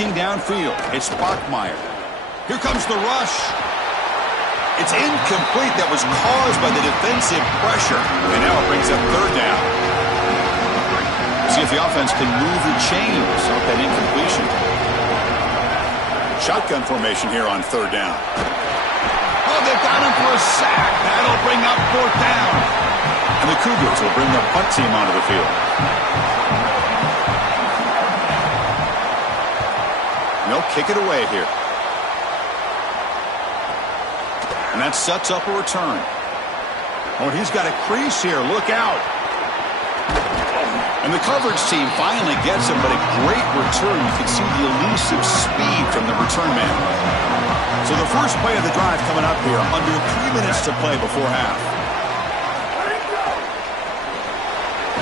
Looking downfield, it's Bachmeier. Here comes the rush. It's incomplete. That was caused by the defensive pressure. And now it brings up third down. See if the offense can move the chains off that incompletion. Shotgun formation here on third down. Oh, they've got him for a sack. That'll bring up fourth down. And the Cougars will bring their punt team onto the field. And they'll kick it away here. And that sets up a return. Oh, he's got a crease here. Look out. And the coverage team finally gets him, but a great return. You can see the elusive speed from the return man. So the first play of the drive coming up here, under 3 minutes to play before half.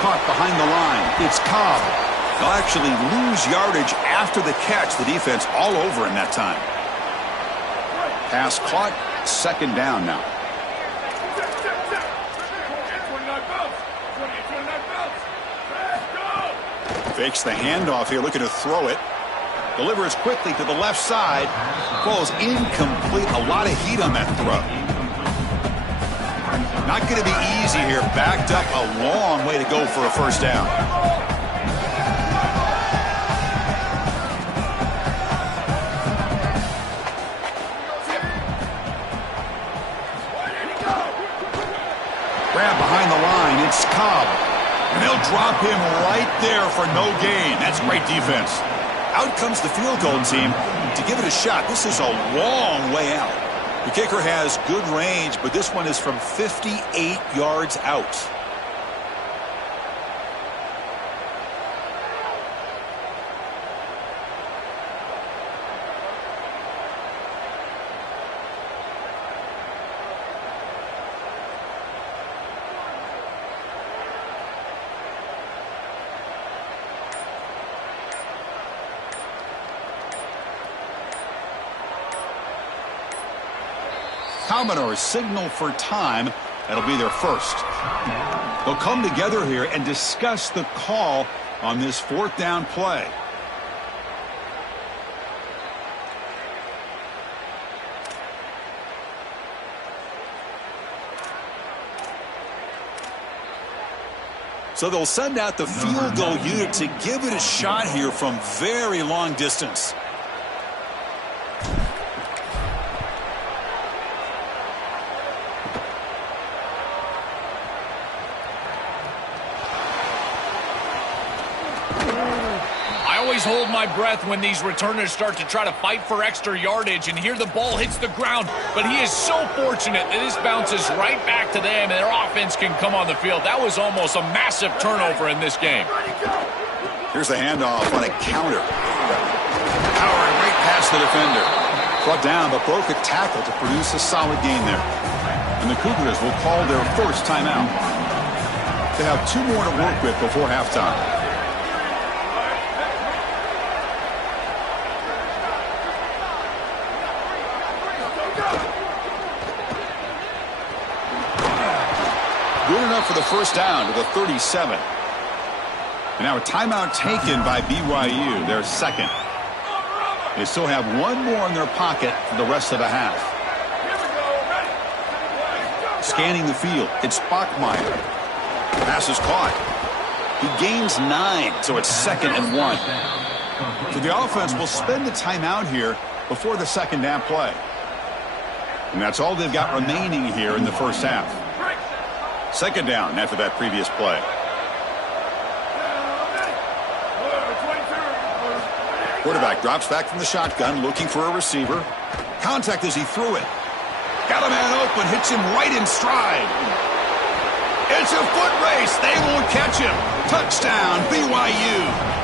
Caught behind the line. It's Cobb. They'll actually lose yardage after the catch. The defense all over in that time. Pass caught. Second down now. Fakes the handoff here, looking to throw it. Delivers quickly to the left side. Falls incomplete. A lot of heat on that throw. Not going to be easy here. Backed up a long way to go for a first down. Grab behind the line. It's Cobb. And they'll drop him right there for no gain. That's great defense. Out comes the field goal team to give it a shot. This is a long way out. The kicker has good range, but this one is from 58 yards out. Commodores signal for time. That'll be their first. They'll come together here and discuss the call on this fourth down play. So they'll send out the field goal unit to give it a shot here from very long distance. Hold my breath when these returners start to try to fight for extra yardage, and here the ball hits the ground, but he is so fortunate that this bounces right back to them and their offense can come on the field. That was almost a massive turnover in this game. Here's the handoff on a counter. Powering right past the defender. Brought down but broke a tackle to produce a solid gain there. And the Cougars will call their first timeout. They have 2 more to work with before halftime. Good enough for the first down to the 37. And now a timeout taken by BYU, their second. They still have 1 more in their pocket for the rest of the half. Scanning the field, it's Bachmeier. Pass is caught. He gains 9, so it's 2nd and 1. So the offense will spend the timeout here before the second down play. And that's all they've got remaining here in the first half. Second down after that previous play. Quarterback drops back from the shotgun, looking for a receiver. Contact as he threw it. Got a man open, hits him right in stride. It's a foot race. They won't catch him. Touchdown, BYU.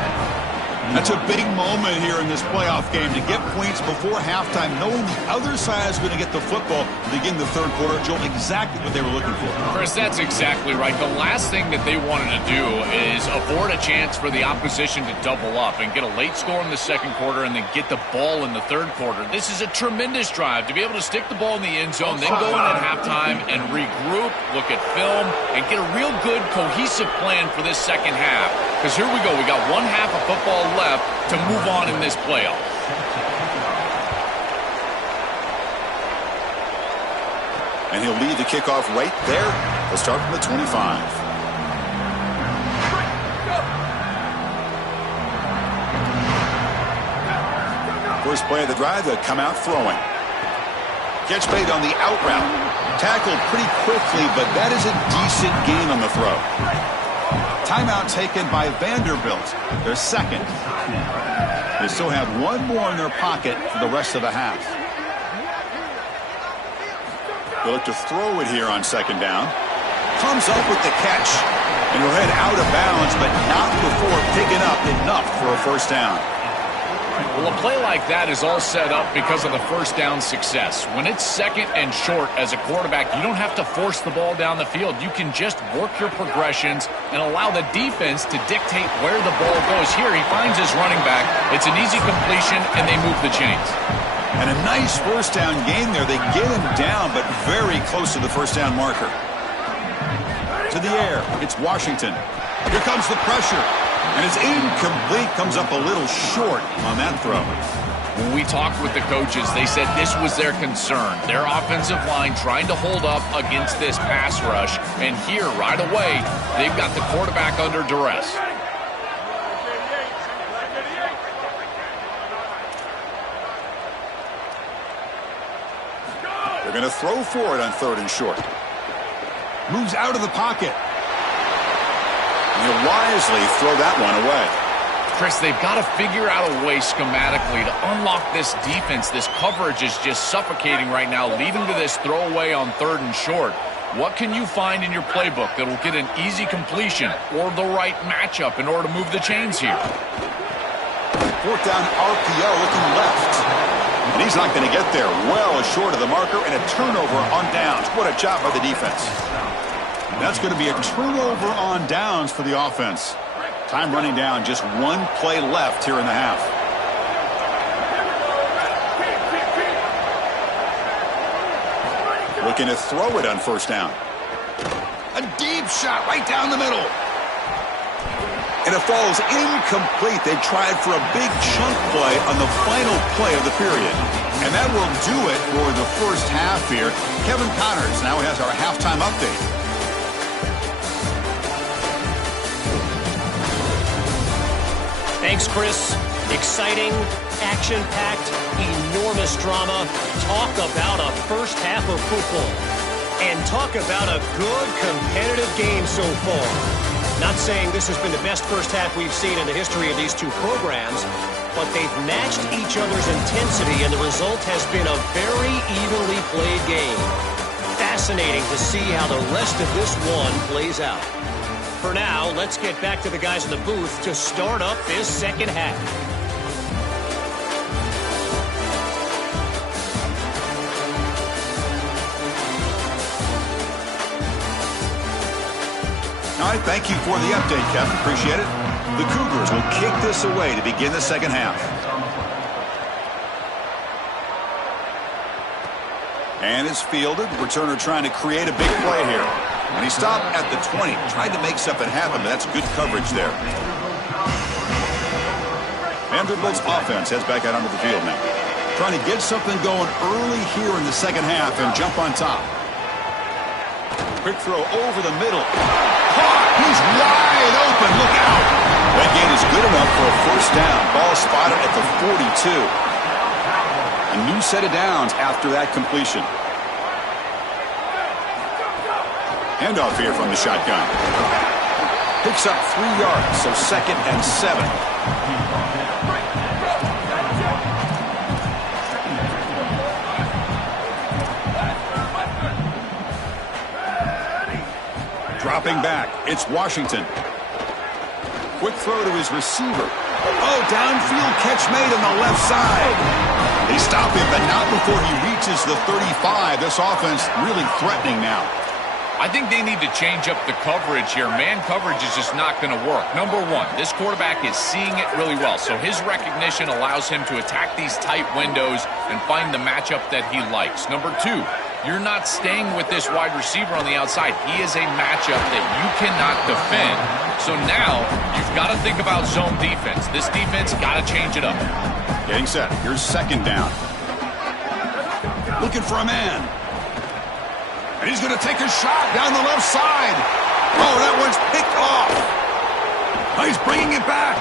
That's a big moment here in this playoff game to get points before halftime, knowing the other side is going to get the football to begin the third quarter. Joe, exactly what they were looking for. Chris, that's exactly right. The last thing that they wanted to do is afford a chance for the opposition to double up and get a late score in the second quarter and then get the ball in the third quarter. This is a tremendous drive to be able to stick the ball in the end zone, then go in at halftime and regroup, look at film, and get a real good cohesive plan for this second half. Because here we go. We got 1 half of football left. left to move on in this playoff. And he'll lead the kickoff right there. They'll start from the 25. First play of the drive, they'll come out throwing. Catch made on the out route. Tackled pretty quickly, but that is a decent gain on the throw. Timeout taken by Vanderbilt, their second. They still have one more in their pocket for the rest of the half. They look to throw it here on second down. Comes up with the catch. And he'll head out of bounds, but not before picking up enough for a first down. Well, a play like that is all set up because of the first down success. When it's second and short as a quarterback, you don't have to force the ball down the field. You can just work your progressions and allow the defense to dictate where the ball goes. Here, he finds his running back. It's an easy completion, and they move the chains. And a nice first down gain there. They get him down, but very close to the first down marker. To the air, it's Washington. Here comes the pressure. And it's incomplete, comes up a little short on that throw. When we talked with the coaches, they said this was their concern. Their offensive line trying to hold up against this pass rush. And here, right away, they've got the quarterback under duress. They're going to throw for it on third and short. Moves out of the pocket. He'll wisely throw that one away. Chris, they've got to figure out a way schematically to unlock this defense. This coverage is just suffocating right now, leading to this throwaway on third and short. What can you find in your playbook that will get an easy completion or the right matchup in order to move the chains here? Fourth down RPO looking left. And he's not going to get there. Well short of the marker and a turnover on downs. What a job by the defense. That's going to be a turnover on downs for the offense. Time running down, just one play left here in the half. Looking to throw it on first down. A deep shot right down the middle. And it falls incomplete. They tried for a big chunk play on the final play of the period. And that will do it for the first half here. Kevin Connors now has our halftime update. Thanks, Chris. Exciting, action-packed, enormous drama. Talk about a first half of football. And talk about a good, competitive game so far. Not saying this has been the best first half we've seen in the history of these two programs, but they've matched each other's intensity, and the result has been a very evenly played game. Fascinating to see how the rest of this one plays out. For now, let's get back to the guys in the booth to start up this second half. All right, thank you for the update, Kevin. Appreciate it. The Cougars will kick this away to begin the second half. And it's fielded. Returner trying to create a big play here. And he stopped at the 20. Tried to make something happen, but that's good coverage there. Vanderbilt's offense heads back out onto the field now. Trying to get something going early here in the second half and jump on top. Quick throw over the middle. Caught! He's wide open. Look out! That gain is good enough for a first down. Ball spotted at the 42. A new set of downs after that completion. Handoff here from the shotgun. Picks up 3 yards, so 2nd and 7. Dropping back, it's Washington. Quick throw to his receiver. Oh, downfield catch made on the left side. They stop him, but not before he reaches the 35. This offense really threatening now. I think they need to change up the coverage here. Man coverage is just not going to work. Number one, this quarterback is seeing it really well, so his recognition allows him to attack these tight windows and find the matchup that he likes. Number two, you're not staying with this wide receiver on the outside. He is a matchup that you cannot defend. So now you've got to think about zone defense. This defense got to change it up. Getting set. Here's second down. Looking for a man. And he's going to take a shot down the left side. Oh, that one's picked off. Oh, he's bringing it back.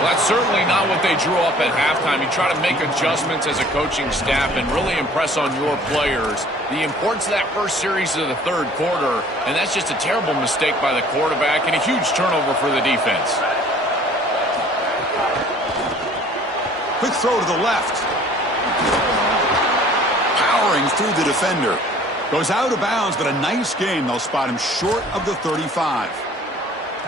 Well, that's certainly not what they drew up at halftime. You try to make adjustments as a coaching staff and really impress on your players. The importance of that first series of the third quarter, and that's just a terrible mistake by the quarterback and a huge turnover for the defense. Quick throw to the left. Powering through the defender. Goes out of bounds, but a nice game. They'll spot him short of the 35.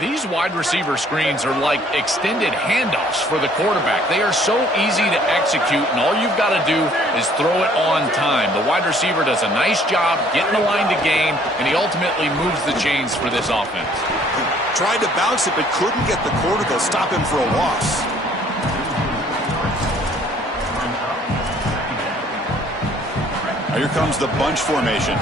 These wide receiver screens are like extended handoffs for the quarterback. They are so easy to execute, and all you've got to do is throw it on time. The wide receiver does a nice job getting the line to gain, and he ultimately moves the chains for this offense. Tried to bounce it, but couldn't get the quarter to stop him for a loss. Now here comes the bunch formation.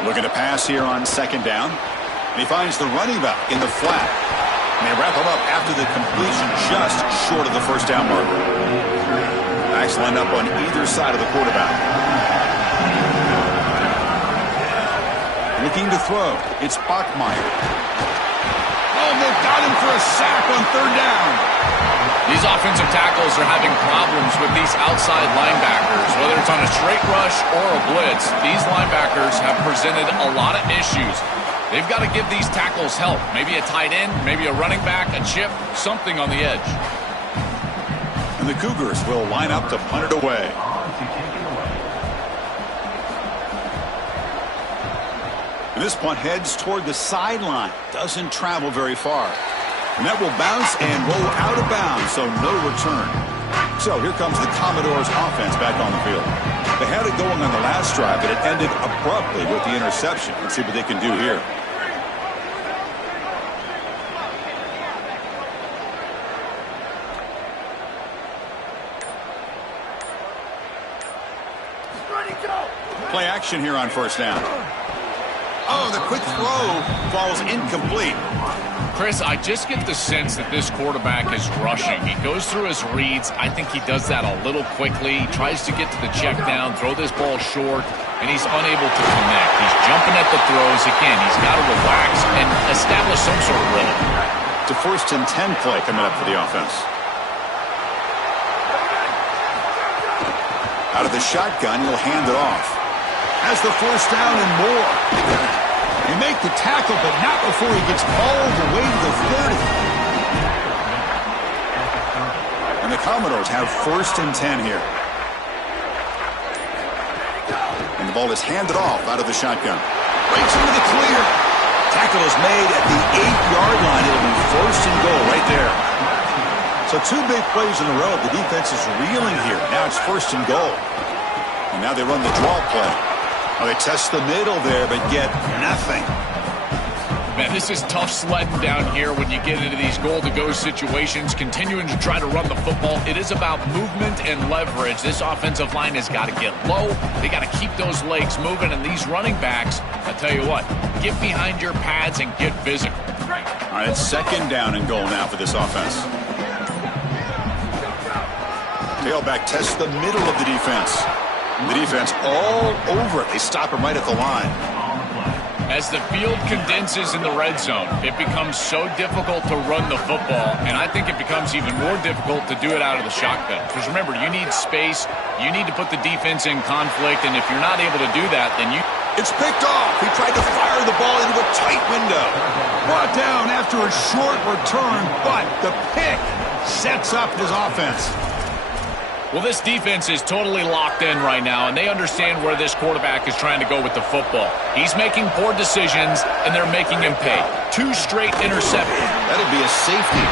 Looking to pass here on second down. And he finds the running back in the flat. And they wrap him up after the completion just short of the first down marker. Backs lined up on either side of the quarterback. Looking to throw. It's Bachmeier. Oh, they've got him for a sack on third down. These offensive tackles are having problems with these outside linebackers. Whether it's on a straight rush or a blitz, these linebackers have presented a lot of issues. They've got to give these tackles help. Maybe a tight end, maybe a running back, a chip, something on the edge. And the Cougars will line up to punt it away. And this punt heads toward the sideline. Doesn't travel very far. And that will bounce and roll out of bounds, so no return. So here comes the Commodores offense back on the field. They had it going on the last drive, but it ended abruptly with the interception. Let's see what they can do here. Play action here on first down. Oh, the quick throw falls incomplete. Chris, I just get the sense that this quarterback is rushing. He goes through his reads. I think he does that a little quickly. He tries to get to the check down, throw this ball short, and he's unable to connect. He's jumping at the throws. Again, he's got to relax and establish some sort of rhythm. It's a 1st and 10 play coming up for the offense. Out of the shotgun, he'll hand it off. Has the first down and more. He make the tackle, but not before he gets all the way to the 30. And the Commodores have 1st and 10 here. And the ball is handed off out of the shotgun. Breaks into the clear. Tackle is made at the 8-yard line. It'll be 1st and goal right there. So 2 big plays in a row. The defense is reeling here. Now it's 1st and goal. And now they run the draw play. Well, they test the middle there, but get nothing. Man, this is tough sledding down here when you get into these goal-to-go situations, continuing to try to run the football. It is about movement and leverage. This offensive line has got to get low. They got to keep those legs moving, and these running backs, I tell you what, get behind your pads and get physical. All right, it's 2nd down and goal now for this offense. Tailback tests the middle of the defense. The defense all over it. They stop him right at the line. As the field condenses in the red zone, it becomes so difficult to run the football, and I think it becomes even more difficult to do it out of the shotgun. Because remember, you need space, you need to put the defense in conflict, and if you're not able to do that, then you... It's picked off. He tried to fire the ball into a tight window. Brought down after a short return, but the pick sets up his offense. Well, this defense is totally locked in right now, and they understand where this quarterback is trying to go with the football. He's making poor decisions, and they're making him pay. 2 straight interceptions. That'll be a safety.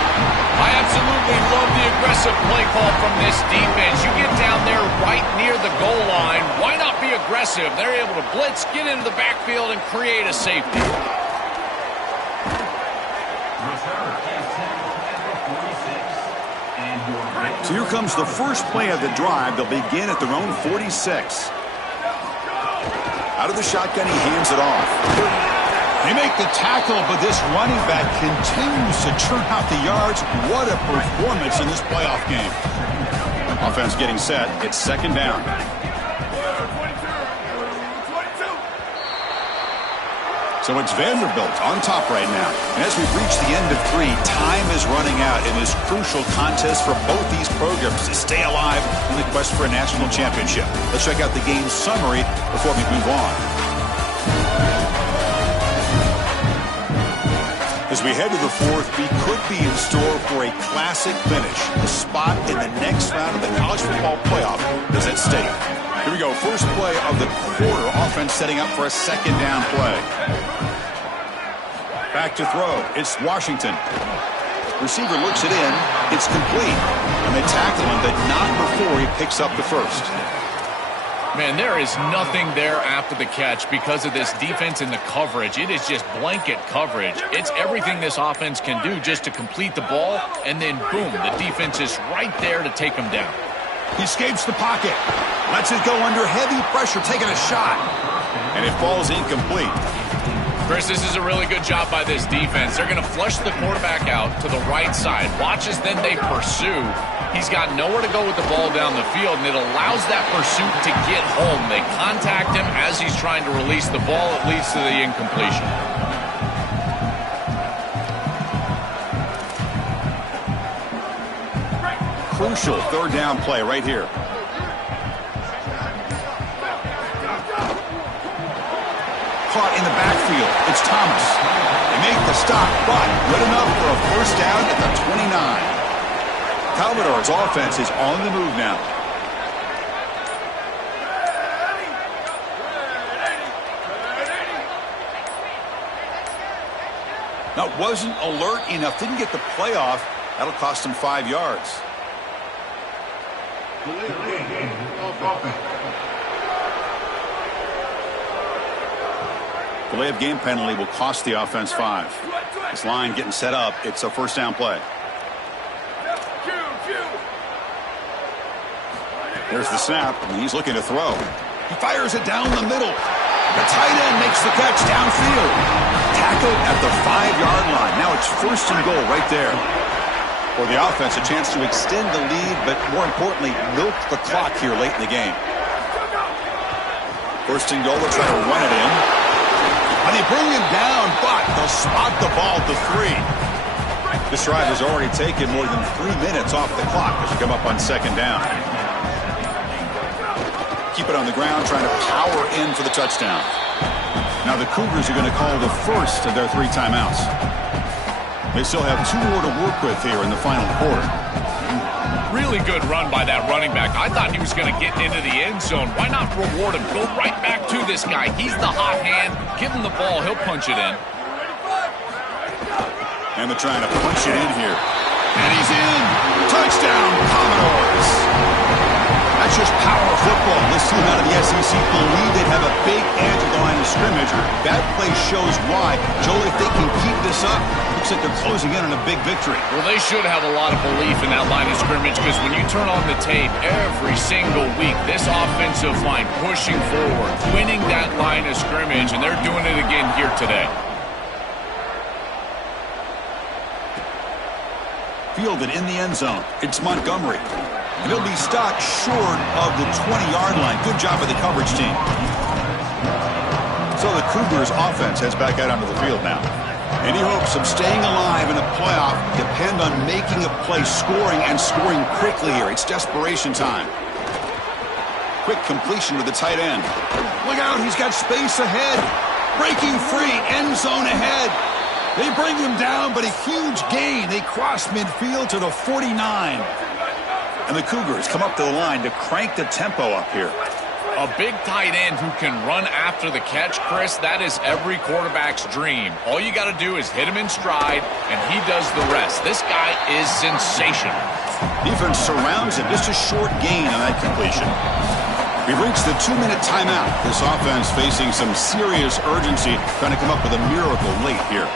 I absolutely love the aggressive play call from this defense. You get down there right near the goal line. Why not be aggressive? They're able to blitz, get into the backfield, and create a safety. Return is 10 for 46, and So here comes the first play of the drive. They'll begin at their own 46. Out of the shotgun, he hands it off. They make the tackle, but this running back continues to churn out the yards. What a performance in this playoff game. Offense getting set. It's second down. So it's Vanderbilt on top right now. And as we've reached the end of 3, time is running out in this crucial contest for both these programs to stay alive in the quest for a national championship. Let's check out the game summary before we move on. As we head to the 4th, we could be in store for a classic finish. A spot in the next round of the college football playoff is at stake. Here we go. First play of the quarter. Offense setting up for a second down play. Back to throw. It's Washington. Receiver looks it in. It's complete. And they tackle him, but not before he picks up the first. Man, there is nothing there after the catch because of this defense and the coverage. It is just blanket coverage. It's everything this offense can do just to complete the ball, and then boom, the defense is right there to take him down. He escapes the pocket. Lets it go under heavy pressure, taking a shot. And it falls incomplete. Chris, this is a really good job by this defense. They're going to flush the quarterback out to the right side. Watch as then they pursue. He's got nowhere to go with the ball down the field, and it allows that pursuit to get home. They contact him as he's trying to release the ball. It leads to the incompletion. Crucial third down play right here. Caught in the backfield. It's Thomas. They make the stop, but good enough for a first down at the 29. Commodore's offense is on the move now. Now, wasn't alert enough. Didn't get the playoff. That'll cost him 5 yards. Delay of game penalty will cost the offense 5. This line getting set up. It's a first down play. There's the snap, and he's looking to throw. He fires it down the middle. The tight end makes the catch downfield. Tackled at the 5-yard line. Now it's first and goal right there. For the offense, a chance to extend the lead, but more importantly, milk the clock here late in the game. First and goal, they'll try to run it in. And they bring him down, but they'll spot the ball to 3. This drive has already taken more than 3 minutes off the clock as we come up on second down. Keep it on the ground, trying to power in for the touchdown. Now the Cougars are going to call the first of their 3 timeouts. They still have 2 more to work with here in the final quarter. Really good run by that running back. I thought he was going to get into the end zone. Why not reward him? Go right back to this guy. He's the hot hand. Give him the ball. He'll punch it in. And they're trying to punch it in here. And he's in. Touchdown, Commodores. That's just power football. This team out of the SEC believe they'd have a big edge at the line of scrimmage. That play shows why. Joel, if they can keep this up, looks like they're closing in on a big victory. Well, they should have a lot of belief in that line of scrimmage because when you turn on the tape every single week, this offensive line pushing forward, winning that line of scrimmage, and they're doing it again here today. Fielded in the end zone. It's Montgomery. And he'll be stopped short of the 20-yard line. Good job by the coverage team. So the Cougars' offense heads back out onto the field now. Any hopes of staying alive in a playoff depend on making a play, scoring, and scoring quickly here. It's desperation time. Quick completion to the tight end. Look out, he's got space ahead. Breaking free, end zone ahead. They bring him down, but a huge gain. They cross midfield to the 49. And the Cougars come up to the line to crank the tempo up here. A big tight end who can run after the catch, Chris, that is every quarterback's dream. All you got to do is hit him in stride, and he does the rest. This guy is sensational. Defense surrounds him. Just a short gain on that completion. We've reached the 2-minute timeout. This offense facing some serious urgency, trying to come up with a miracle late here.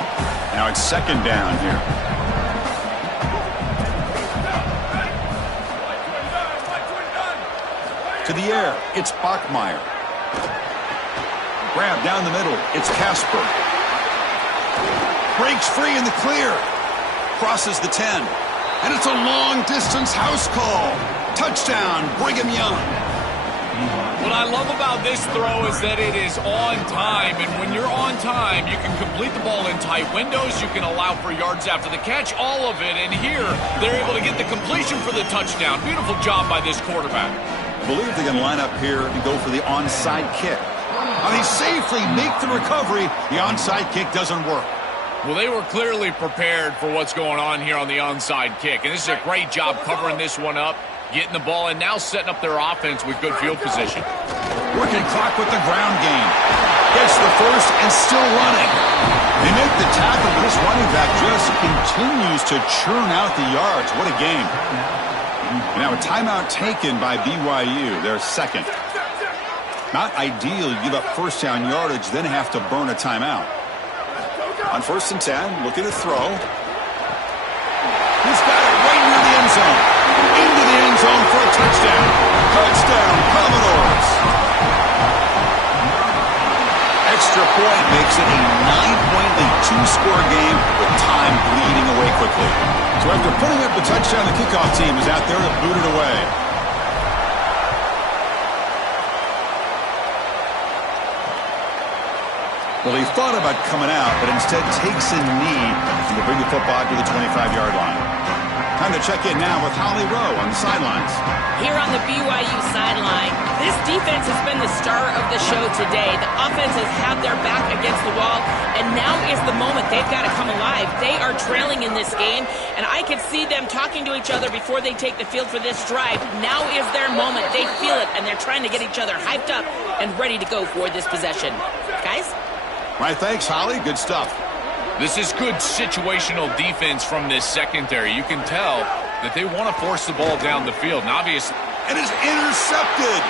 Now it's second down here. To the air, it's Bachmeyer. Grab down the middle, it's Casper. Breaks free in the clear. Crosses the 10. And it's a long-distance house call. Touchdown, Brigham Young. What I love about this throw is that it is on time, and when you're on time, you can complete the ball in tight windows, you can allow for yards after the catch, all of it, and here, they're able to get the completion for the touchdown. Beautiful job by this quarterback. I believe they can line up here and go for the onside kick. And they safely make the recovery. The onside kick doesn't work. Well, they were clearly prepared for what's going on here on the onside kick, and this is a great job covering this one up, getting the ball, and now setting up their offense with good field position. Working clock with the ground game. Gets the first and still running. They make the tackle, but this running back just continues to churn out the yards. What a game. Now a timeout taken by BYU, their second. Not ideal. You give up first down yardage, then have to burn a timeout. On 1st and 10, looking to throw. He's got it right near the end zone. Into the end zone for a touchdown. Touchdown, Commodores. Extra point makes it a 9-point lead, 2-score game with time bleeding away quickly. So after putting up the touchdown, the kickoff team is out there to boot it away. Well, he thought about coming out, but instead takes a knee and will bring the football to the 25-yard line. Time to check in now with Holly Rowe on the sidelines. Here on the BYU sideline, this defense has been the star of the show today. The offense has had their back against the wall, and now is the moment they've got to come alive. They are trailing in this game, and I could see them talking to each other before they take the field for this drive. Now is their moment. They feel it, and they're trying to get each other hyped up and ready to go for this possession. Guys? All right, thanks, Holly. Good stuff. This is good situational defense from this secondary. You can tell that they want to force the ball down the field. And obviously, it is intercepted.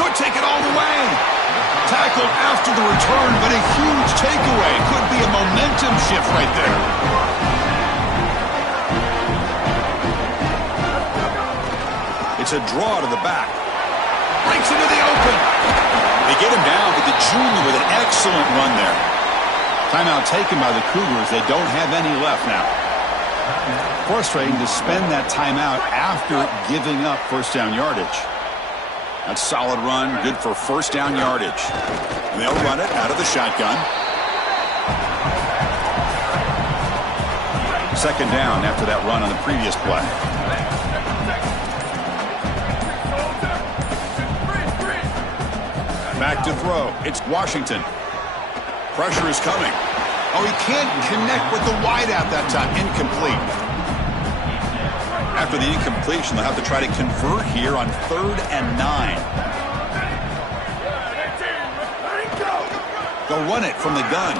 Could take it all the way. Tackled after the return, but a huge takeaway. Could be a momentum shift right there. It's a draw to the back. Breaks into the open. They get him down, but the junior with an excellent run there. Timeout taken by the Cougars. They don't have any left now. Frustrating to spend that timeout after giving up first down yardage. That's solid run, good for first down yardage. And they'll run it out of the shotgun. Second down after that run on the previous play. Back to throw. It's Washington. Pressure is coming. Oh, he can't connect with the wideout that time. Incomplete. After the incompletion, they'll have to try to convert here on 3rd and 9. They'll run it from the gun.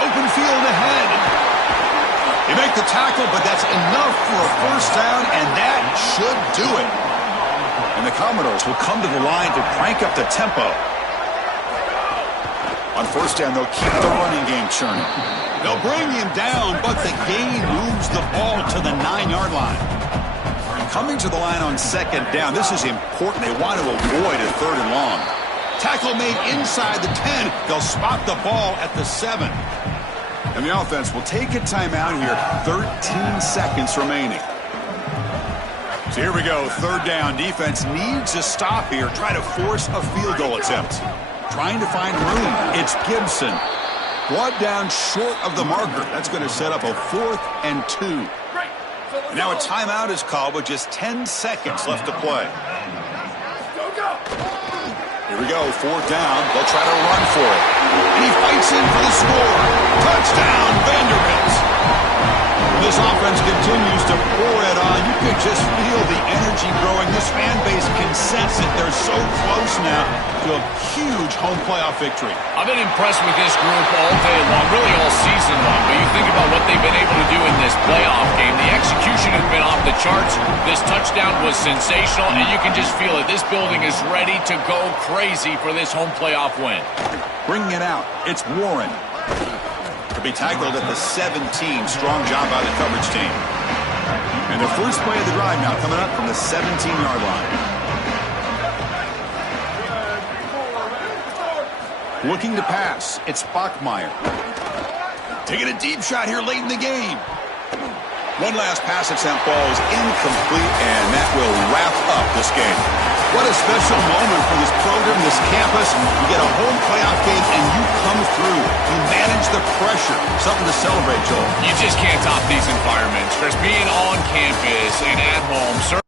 Open field ahead. They make the tackle, but that's enough for a first down, and that should do it. And the Commodores will come to the line to crank up the tempo. On first down, they'll keep the running game churning. They'll bring him down, but the gain moves the ball to the 9-yard line. Coming to the line on second down, this is important. They want to avoid a 3rd and long. Tackle made inside the 10. They'll spot the ball at the 7. And the offense will take a timeout here. 13 seconds remaining. So here we go, 3rd down. Defense needs a stop here. Try to force a field goal attempt. Trying to find room. It's Gibson. Brought down short of the marker. That's going to set up a 4th and 2. And now a timeout is called with just 10 seconds left to play. Here we go, 4th down. They'll try to run for it. And he fights in for the score. Touchdown, Vanderbilt. This offense continues to pour it on. You can just feel the energy growing. This fan base can sense it. They're so close now to a huge home playoff victory. I've been impressed with this group all day long, really all season long. But you think about what they've been able to do in this playoff game. The execution has been off the charts. This touchdown was sensational, and you can just feel it. This building is ready to go crazy for this home playoff win. Bringing it out, it's Warren. To be tackled at the 17. Strong job by the coverage team. And the first play of the drive now coming up from the 17-yard line. Looking to pass. It's Bachmeier. Taking a deep shot here late in the game. One last pass attempt falls incomplete, and that will wrap up this game. What a special moment for this program, this campus. You get a home playoff game, and you come through. You manage the pressure. Something to celebrate, Joel. You just can't top these environments, Chris. Being on campus and at home,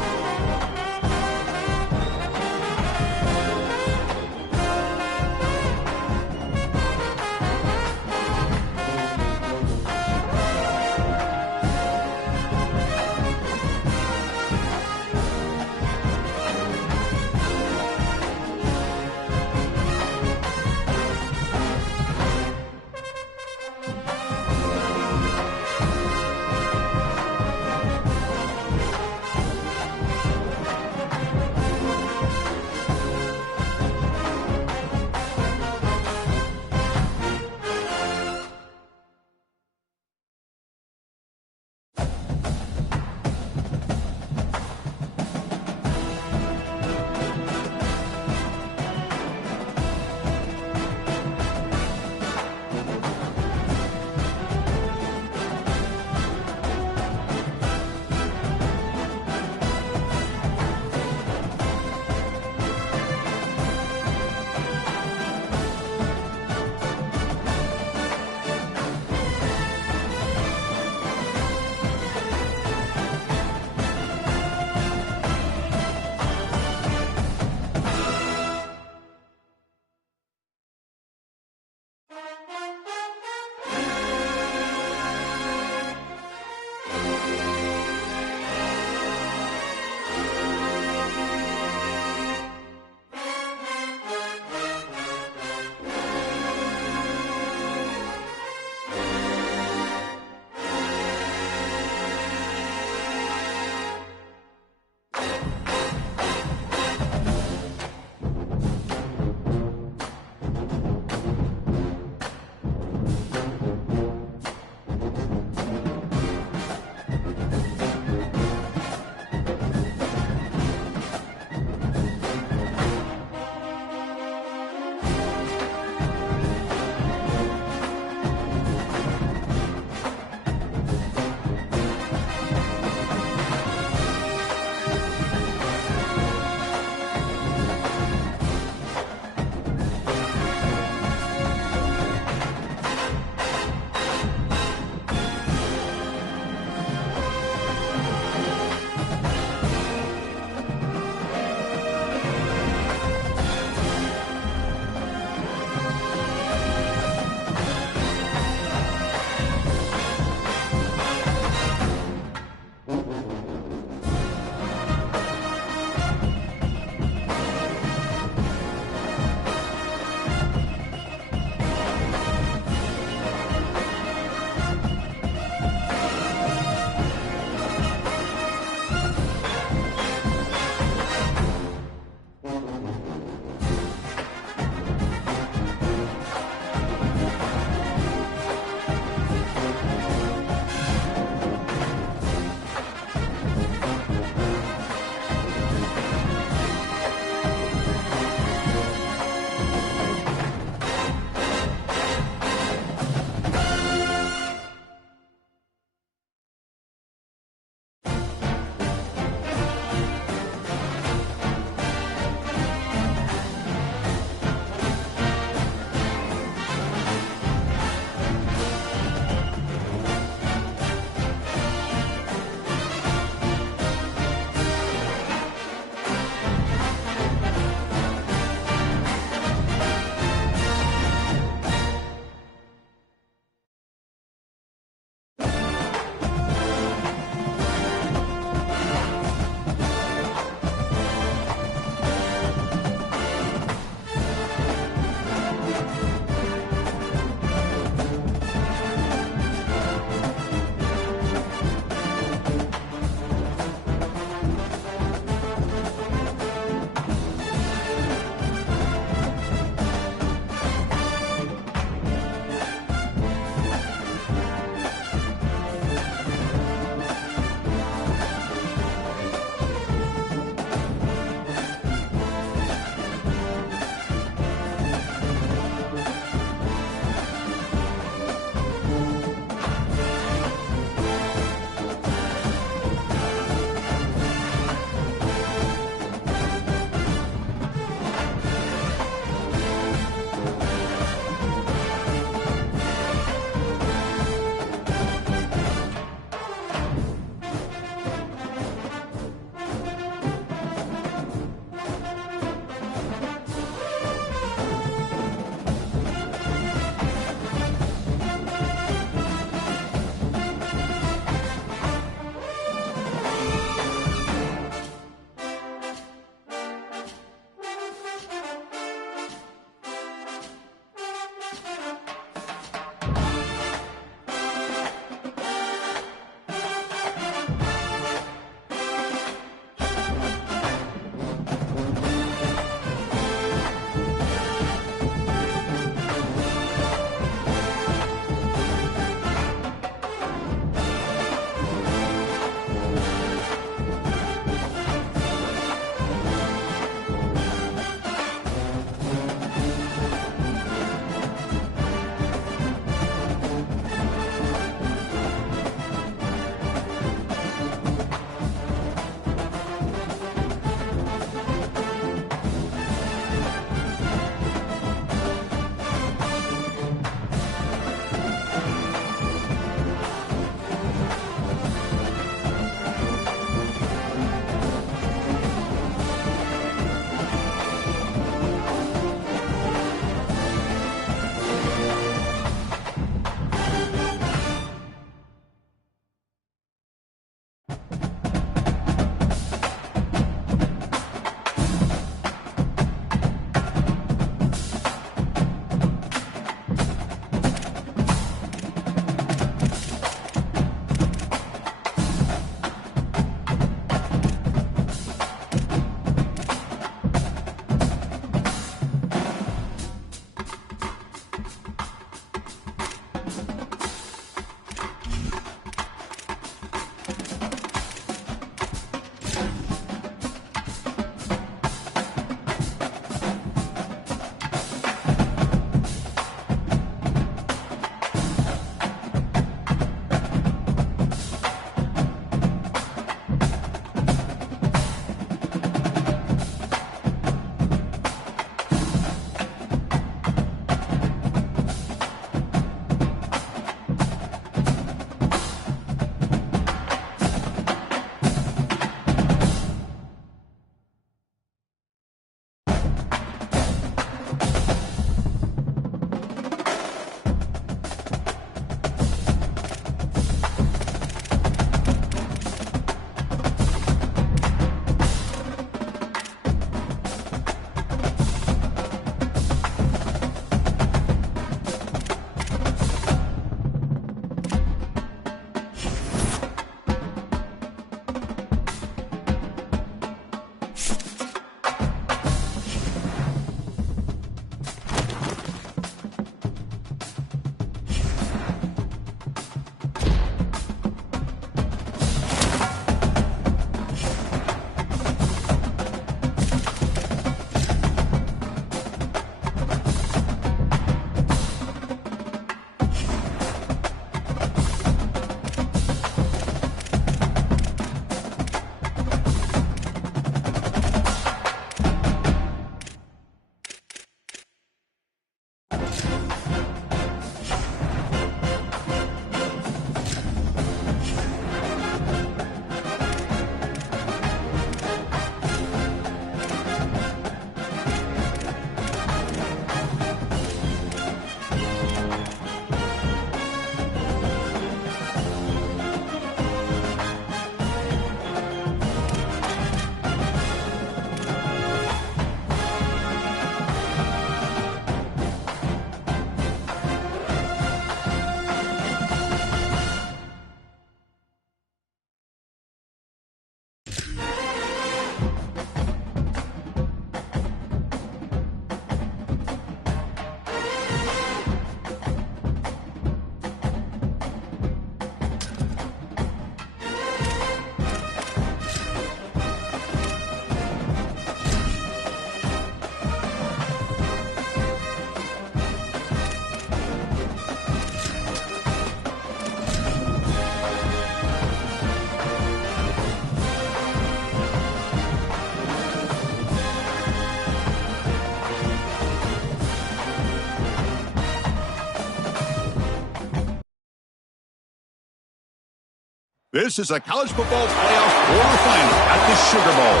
This is a college football playoff quarterfinal at the Sugar Bowl.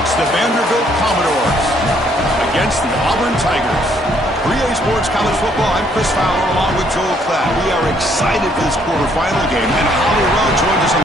It's the Vanderbilt Commodores against the Auburn Tigers. 3A Sports College Football, I'm Chris Fowler along with Joel Klatt. We are excited for this quarterfinal game, and Holly Rowe joins us on